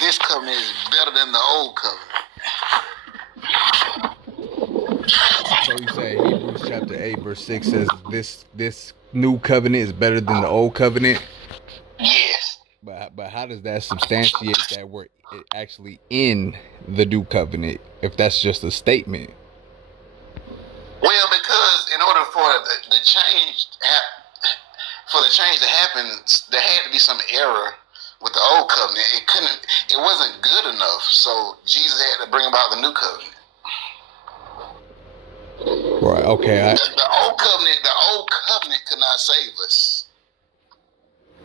this covenant is better than the old covenant. So you say Hebrews chapter 8 verse 6 says this new covenant is better than the old covenant? Yes. But how does that substantiate that we're actually in the new covenant if that's just a statement? Well, because in order for the change to happen, there had to be some error with the old covenant. It wasn't good enough. So Jesus had to bring about the new covenant. Right. Okay. The old covenant could not save us.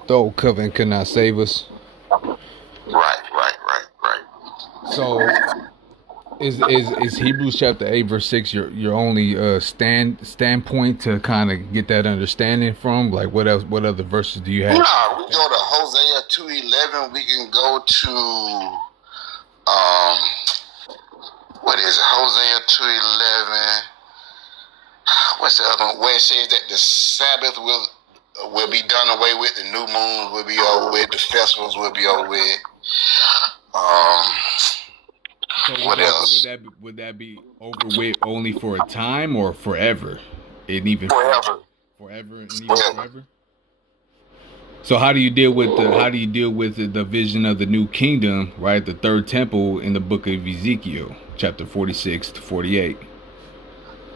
The old covenant could not save us. Right. So is Hebrews chapter 8 verse 6 your only standpoint to kind of get that understanding from? Like what else? What other verses do you have? No, we go to Hosea 2:11. We can go to what is it? Hosea 2:11. What's the other one? Where it says that the Sabbath will be done away with, the new moon will be over with, the festivals will be over with. So what else? Would that be over with only for a time or forever? And even forever. Forever and even forever. So how do you deal with the vision of the new kingdom, right? The third temple in the book of Ezekiel, chapter 46 to 48.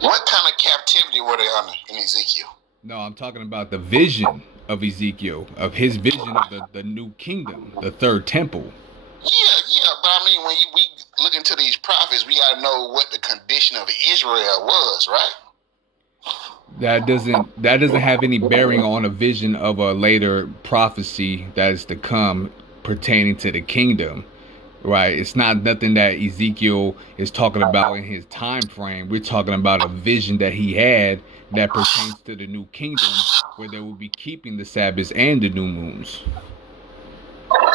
What kind of captivity were they under in Ezekiel? No, I'm talking about the vision of Ezekiel, of his vision of the new kingdom, the third temple. Yeah, but I mean, when we look into these prophets, we got to know what the condition of Israel was, right? That doesn't have any bearing on a vision of a later prophecy that is to come pertaining to the kingdom, right? It's not nothing that Ezekiel is talking about in his time frame. We're talking about a vision that he had that pertains to the new kingdom, where they will be keeping the Sabbaths and the new moons.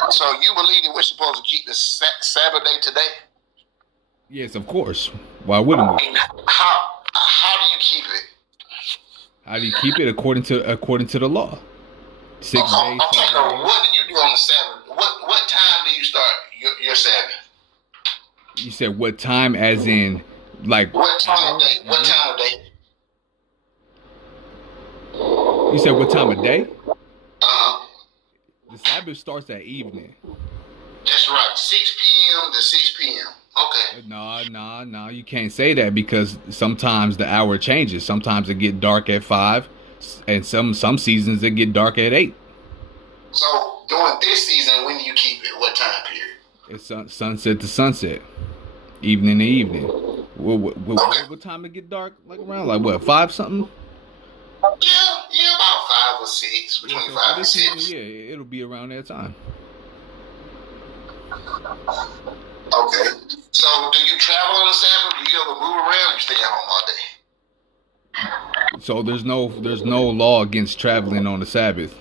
So you believe that we're supposed to keep the Sabbath day today? Yes, of course. Why wouldn't we? How do you keep it? How do you keep it according to the law? 6 days. Okay, so what do you do on the Sabbath? What time do you start your Sabbath? You said what time, as in like what time of day? What time of day? You said what time of day? Uh-huh. The Sabbath starts at evening. That's right, 6 p.m. to 6 p.m. Okay. No, you can't say that because sometimes the hour changes. Sometimes it get dark at 5, and some seasons it get dark at 8. So during this season, when do you keep it? What time period? It's sunset to sunset, evening to evening. What time it get dark? Like around what 5 something? Yeah, about 5 or 6, between 5 and 6. Yeah, it'll be around that time. Okay. So, do you travel on the Sabbath? Do you ever move around? Or you stay at home all day? So there's no law against traveling on the Sabbath.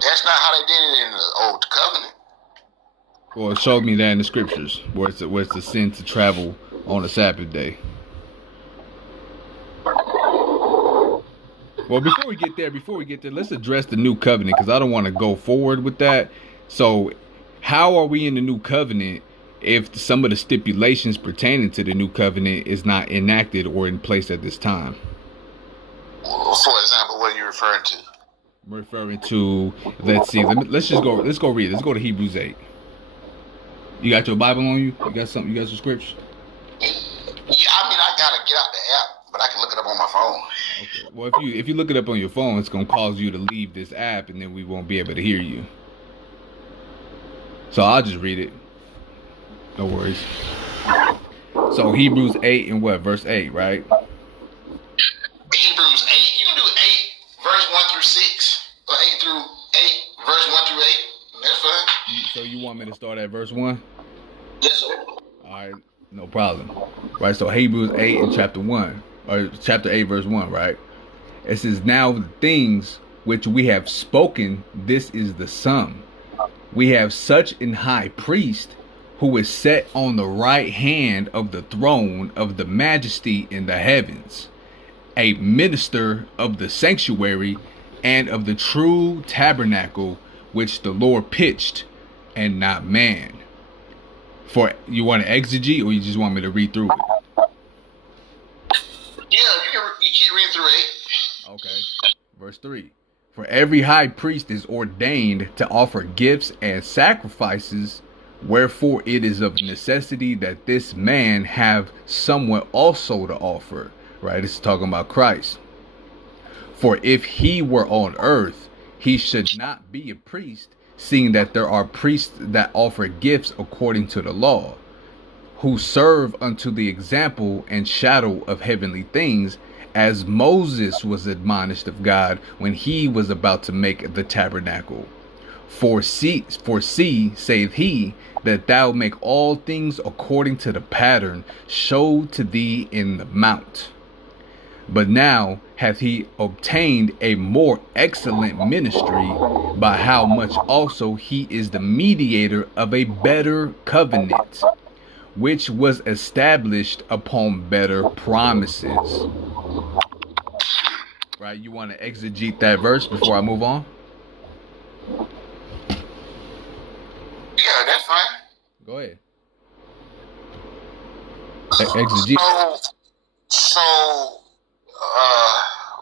That's not how they did it in the Old Covenant. Well, it showed me that in the scriptures, where it's a sin to travel on a Sabbath day. Well, before we get there, let's address the new covenant, because I don't want to go forward with that. So, how are we in the new covenant if some of the stipulations pertaining to the new covenant is not enacted or in place at this time? For example, what are you referring to? I'm referring to, let's go read it. Let's go to Hebrews 8. You got your Bible on you? You got some scripture? Yeah, I mean, I gotta get out the app, but I can look it up on my phone. Okay. Well, if you look it up on your phone, it's gonna cause you to leave this app, and then we won't be able to hear you. So I'll just read it. No worries. So Hebrews 8 and what? Verse 8, right? Hebrews 8. You can do 8, verse 1 through 6, or 8 through 8, verse 1 through 8. That's fine. So you want me to start at verse 1? Yes, sir. All right, no problem. Right, so Hebrews 8 and chapter 1, or chapter 8, verse 1, right? It says, now the things which we have spoken, this is the sum. We have such an high priest who is set on the right hand of the throne of the majesty in the heavens, a minister of the sanctuary and of the true tabernacle which the Lord pitched, and not man. For you want to exegete, or you just want me to read through it? Yeah, you keep reading through 8. Okay. Verse 3. For every high priest is ordained to offer gifts and sacrifices, wherefore it is of necessity that this man have someone also to offer. Right? This is talking about Christ. For if he were on earth, he should not be a priest, seeing that there are priests that offer gifts according to the law, who serve unto the example and shadow of heavenly things, as Moses was admonished of God when he was about to make the tabernacle. For see, saith he, that thou make all things according to the pattern showed to thee in the mount. But now hath he obtained a more excellent ministry, by how much also he is the mediator of a better covenant, which was established upon better promises. Right, you want to exegete that verse before I move on? Yeah, that's fine. Go ahead. Exegete. So,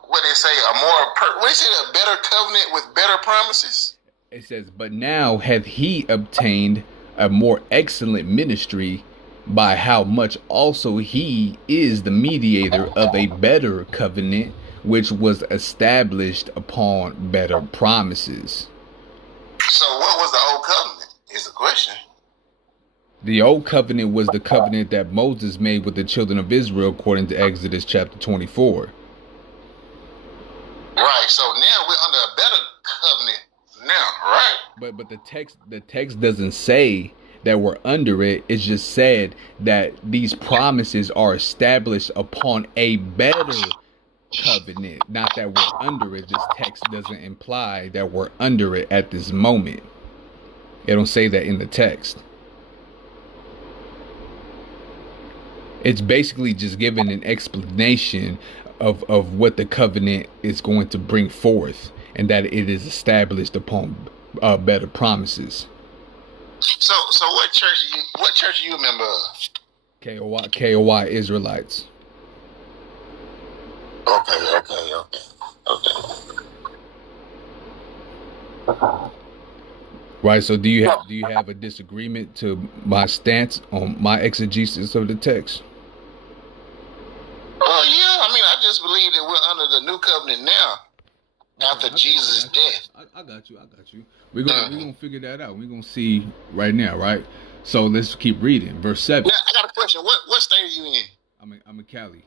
what they say, what is it, a better covenant with better promises? It says, but now hath he obtained a more excellent ministry, by how much also he is the mediator of a better covenant, which was established upon better promises. So what was the old covenant is the question. The old covenant was the covenant that Moses made with the children of Israel, according to Exodus chapter 24. Right, so now we're under a better covenant now, right? But the text doesn't say that we're under it. It's just said that these promises are established upon a better covenant, not that we're under it. This text doesn't imply that we're under it at this moment. It don't say that in the text. It's basically just giving an explanation of what the covenant is going to bring forth, and that it is established upon better promises. So what church do you remember of? K.O.Y Israelites. Okay. Right. So do you have a disagreement to my stance on my exegesis of the text? Oh yeah, I mean, I just believe that we're under the new covenant now, after Jesus' death. I got you. We're gonna figure that out. We're gonna see right now, right? So let's keep reading. Verse 7. Now, I got a question. What state are you in? I'm in Cali.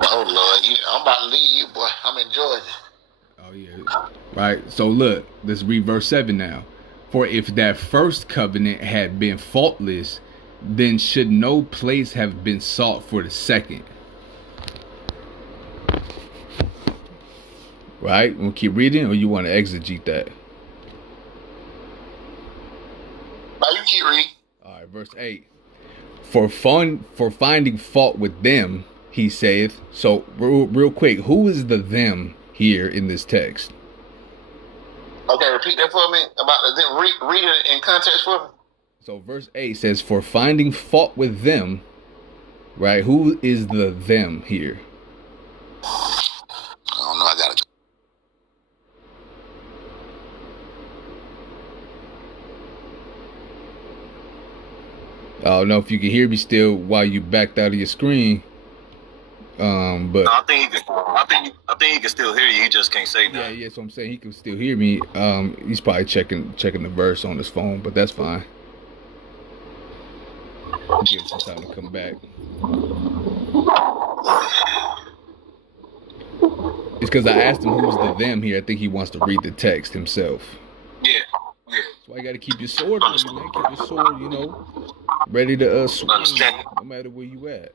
Oh Lord, I'm about to leave you, boy. I'm in Georgia. Oh yeah. Right. So look, let's read verse 7 now. For if that first covenant had been faultless, then should no place have been sought for the second. Right? We'll keep reading, or you want to exegete that? You keep reading. All right, verse 8. For finding fault with them, he saith. So real quick, who is the them here in this text? Okay, repeat that for me. About the them. Read it in context for me. So verse 8 says, for finding fault with them, right? Who is the them here? I don't know. I gotta. I don't know if you can hear me still while you backed out of your screen. But no, I think he can still hear you. He just can't say that. Yeah. So I'm saying he can still hear me. He's probably checking the verse on his phone, but that's fine. Give him some time to come back. It's because I asked him who's the them here. I think he wants to read the text himself. Yeah. That's why you got to keep your sword on you, man. Keep your sword, ready to swing, no matter where you at.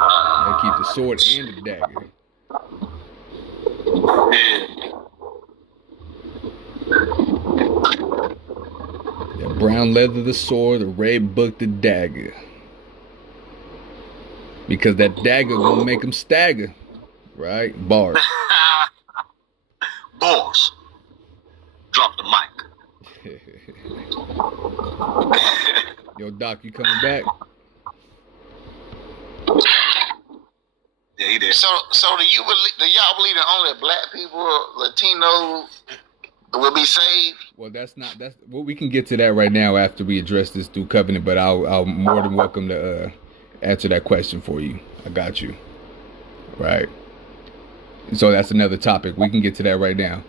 Gotta keep the sword and the dagger. The brown leather, the sword, the red book, the dagger. Because that dagger gonna make him stagger, right? Bars. Bars. Drop Yo, Doc, you coming back? Yeah, he did. So do y'all believe that only black people, Latino, will be saved? Well, that's well, we can get to that right now after we address this through covenant, but I'll more than welcome to answer that question for you. I got you. Right. So that's another topic. We can get to that right now.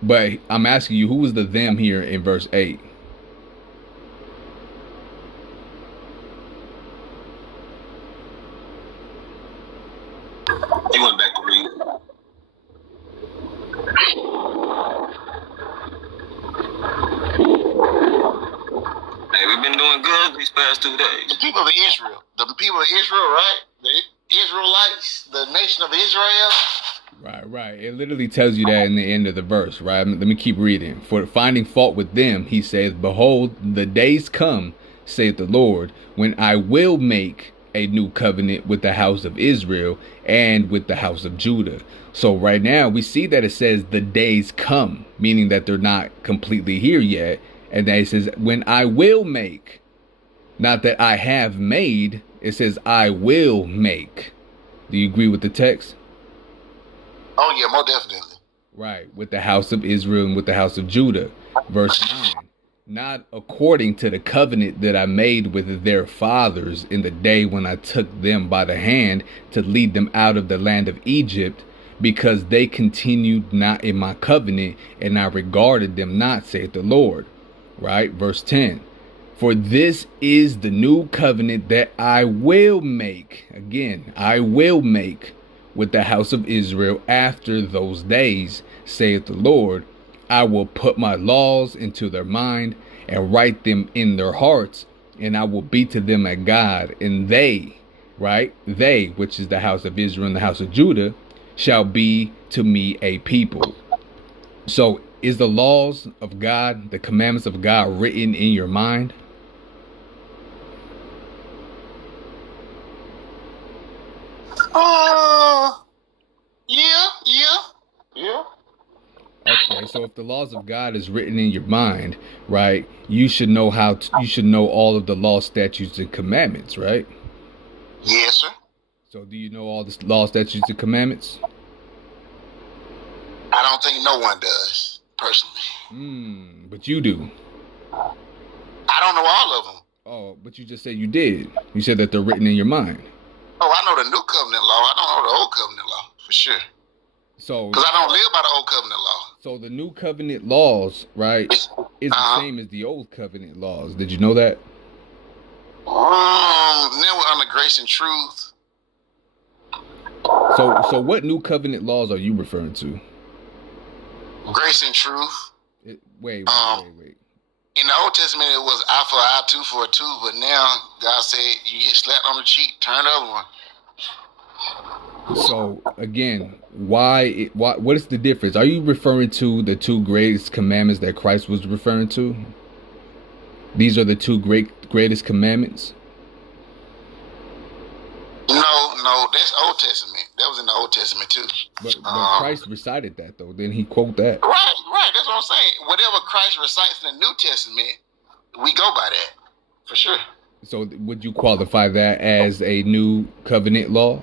But I'm asking you, who was the them here in verse 8? He went back to read. Hey, we've been doing good these past 2 days. The people of Israel. The people of Israel, right? The Israelites, the nation of Israel. Right. It literally tells you that in the end of the verse, right? Let me keep reading. For finding fault with them, he says, behold, the days come, saith the Lord, when I will make a new covenant with the house of Israel and with the house of Judah. So right now we see that it says the days come, meaning that they're not completely here yet. And then it says, when I will make, not that I have made, it says I will make. Do you agree with the text? Oh yeah, more definitely. Right, with the house of Israel and with the house of Judah. Verse 9. Not according to the covenant that I made with their fathers in the day when I took them by the hand to lead them out of the land of Egypt, because they continued not in my covenant, and I regarded them not, saith the Lord. Right, verse 10. For this is the new covenant that I will make. Again, I will make with the house of Israel after those days, saith the Lord. I will put my laws into their mind and write them in their hearts, and I will be to them a God, and they, right, they, which is the house of Israel and the house of Judah, shall be to me a people. So is the laws of God, the commandments of God, written in your mind? Yeah. Okay, so if the laws of God is written in your mind, right, you should know you should know all of the law, statutes, and commandments, right? Yes, sir. So do you know all the law, statutes, and commandments? I don't think no one does, personally. But you do. I don't know all of them. Oh, but you just said you did. You said that they're written in your mind. Oh, I know the new covenant law. I don't know the old covenant law, for sure. So, because I don't live by the old covenant law. So the new covenant laws, right, is the same as the old covenant laws. Did you know that? Now we're under grace and truth. So what new covenant laws are you referring to? Grace and truth. Wait. In the Old Testament, it was eye for eye, tooth for a tooth, but now God said you get slapped on the cheek, turn the other one. So again, what is the difference? Are you referring to the two greatest commandments that Christ was referring to? These are the two greatest commandments? No, that's Old Testament. That was in the Old Testament too. But Christ recited that though. Didn't he quote that? Right. That's what I'm saying. Whatever Christ recites in the New Testament, we go by that for sure. So would you qualify that as a new covenant law?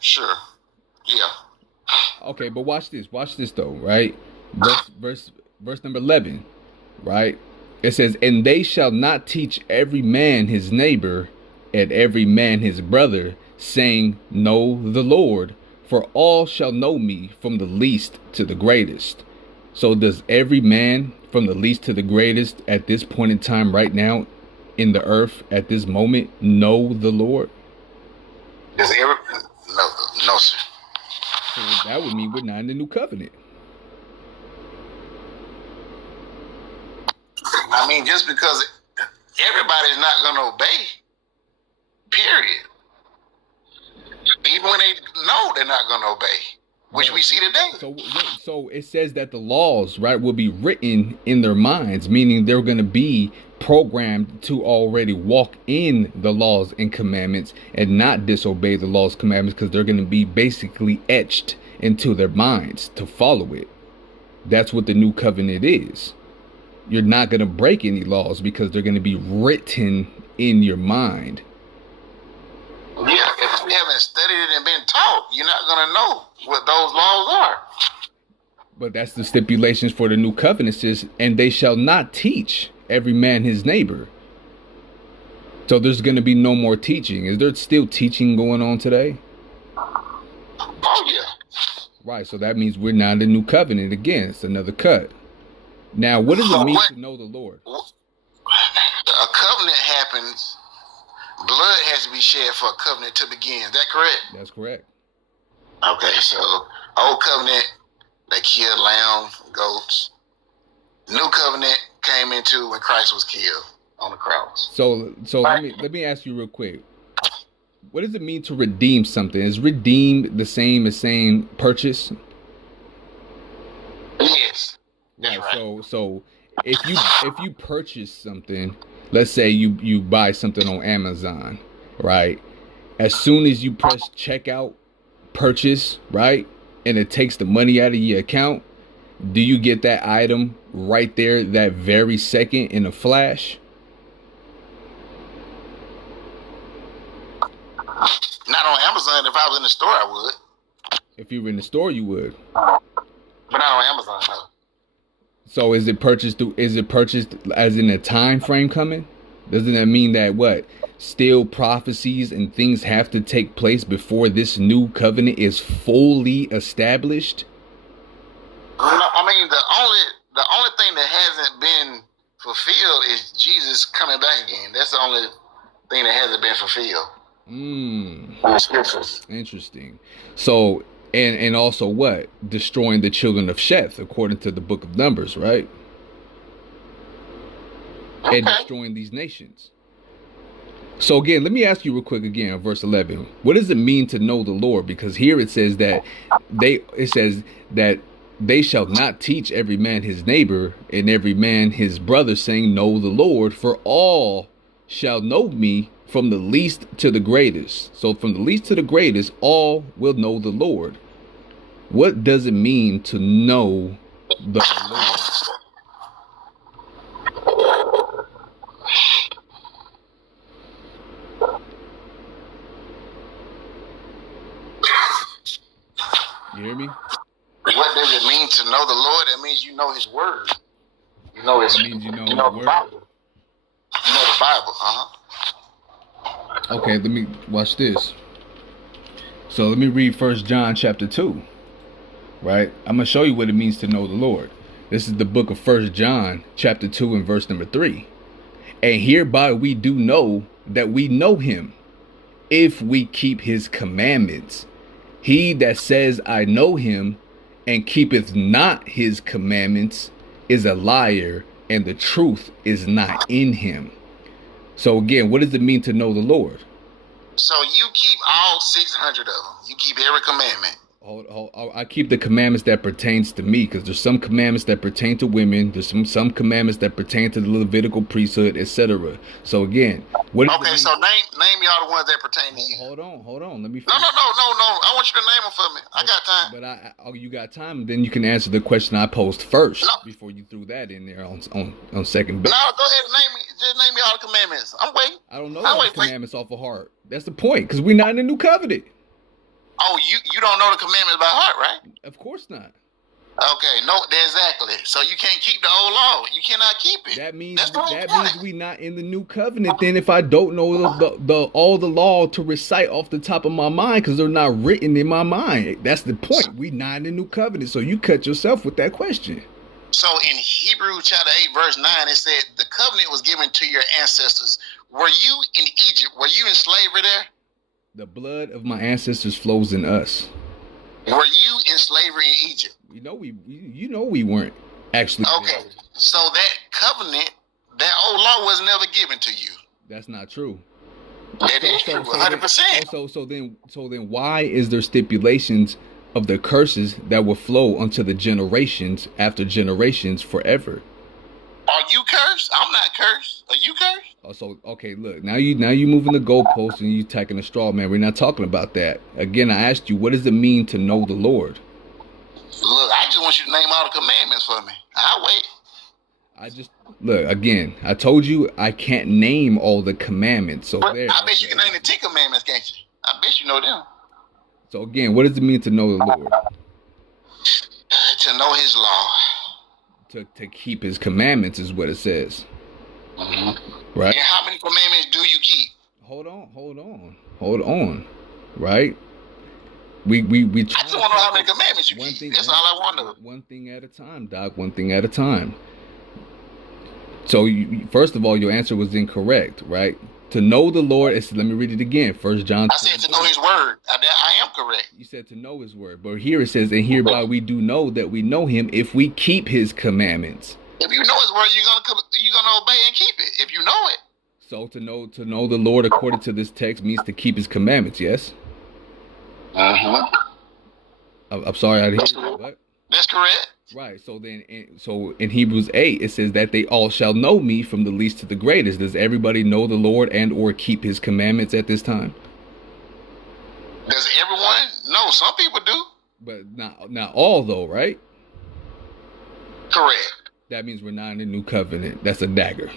Sure. Yeah. Okay, but watch this though, right? Verse number 11, right? It says, and they shall not teach every man his neighbor and every man his brother, saying, know the Lord, for all shall know me from the least to the greatest. So does every man from the least to the greatest at this point in time right now in the earth at this moment know the Lord? No, sir. So that would mean we're not in the new covenant. I mean, just because everybody's not going to obey, period. Even when they know they're not going to obey, which we see today. So it says that the laws, right, will be written in their minds, meaning they're going to be programmed to already walk in the laws and commandments and not disobey the laws and commandments, because they're going to be basically etched into their minds to follow it. That's what the new covenant is. You're not going to break any laws because they're going to be written in your mind. Yeah, if you haven't studied it and been taught, you're not going to know what those laws are. But that's the stipulations for the new covenant is, and they shall not teach every man his neighbor. So there's going to be no more teaching. Is there still teaching going on today? Oh, yeah. Right, so that means we're not in the new covenant again. It's another cut. Now, what does it mean to know the Lord? A covenant happens, blood has to be shed for a covenant to begin. Is that correct? That's correct. Okay, so old covenant, they killed lambs, goats. New covenant came into when Christ was killed on the cross. So let me ask you real quick. What does it mean to redeem something? Is redeemed the same as saying purchase? Yes. That's right. So if you purchase something, let's say you buy something on Amazon, right? As soon as you press checkout, purchase, right? And it takes the money out of your account, do you get that item right there that very second in a flash? Not on Amazon. If I was in the store, I would. If you were in the store, you would. But not on Amazon, no. So is it purchased as in a time frame coming? Doesn't that mean that what? Still prophecies and things have to take place before this new covenant is fully established? No, I mean the only thing that hasn't been fulfilled is Jesus coming back again. That's the only thing that hasn't been fulfilled. Interesting. So and also what? Destroying the children of Sheth, according to the book of Numbers, right? Okay. And destroying these nations. So again, let me ask you real quick again, verse 11. What does it mean to know the Lord? Because here it says that they shall not teach every man his neighbor and every man his brother, saying, know the Lord, for all shall know me, from the least to the greatest. So from the least to the greatest, all will know the Lord. What does it mean to know the Lord? You hear me? What does it mean to know the Lord? It means you know His Word. You know His. It means you know the Word. Bible. You know the Bible, Okay, let me watch this. So let me read 1 John chapter 2. Right? I'm going to show you what it means to know the Lord. This is the book of 1 John chapter 2 and verse number 3. And hereby we do know that we know him, if we keep his commandments. He that says, I know him, and keepeth not his commandments, is a liar, and the truth is not in him. So again, what does it mean to know the Lord? So you keep all 600 of them. You keep every commandment. I keep the commandments that pertains to me, because there's some commandments that pertain to women. There's some commandments that pertain to the Levitical priesthood, etc. So again, what? Okay, so name me all the ones that pertain to you. Hold on. Let me. No. I want you to name them for me. I got time. But you got time. Then you can answer the question I posed first before you threw that in there on second base. No, go ahead and name me. Just name me all the commandments. I'm waiting. I don't know all the commandments off of heart. That's the point, because we're not in the new covenant. Oh, you don't know the commandments by heart, right? Of course not. Okay, no, exactly. So you can't keep the old law. You cannot keep it. That means we not in the new covenant. Then if I don't know all the law to recite off the top of my mind, because they're not written in my mind. That's the point. We not in the new covenant. So you cut yourself with that question. So in Hebrews chapter 8, verse 9, it said the covenant was given to your ancestors. Were you in Egypt? Were you in slavery there? The blood of my ancestors flows in us. Were you in slavery in Egypt? We weren't actually. Okay, so that covenant, that old law was never given to you. That's not true. That is true, 100%. So then, why is there stipulations of the curses that will flow unto the generations after generations forever? Are you cursed? I'm not cursed. Are you cursed? Oh, so okay, look, now you moving the goalpost and you taking a straw man. We're not talking about that. Again, I asked you, what does it mean to know the Lord? Look, I just want you to name all the commandments for me. I'll wait. I just look again. I told you I can't name all the commandments. So But there. I bet you can name the 10 commandments, can't you? I bet you know them. So again, what does it mean to know the Lord? To know his law. To keep his commandments is what it says. Mm-hmm. Right? And how many commandments do you keep? Hold on. Right? We I just want to know how many commandments you keep. That's all I want to know. One thing at a time, Doc. One thing at a time. So, first of all, your answer was incorrect, right? To know the Lord is, let me read it again. 1 John. I said to know his word. I am correct. You said to know his word. But here it says, and hereby we do know that we know him if we keep his commandments. If you know his word, you're gonna obey and keep it. If you know it. So to know the Lord according to this text means to keep his commandments, yes? Uh-huh. I'm sorry, I didn't hear you. What? That's correct. Right. So in Hebrews 8 it says that they all shall know me from the least to the greatest. Does everybody know the Lord and or keep his commandments at this time? Does everyone? No, some people do. But not all though, right? Correct. That means we're not in the new covenant. That's a dagger.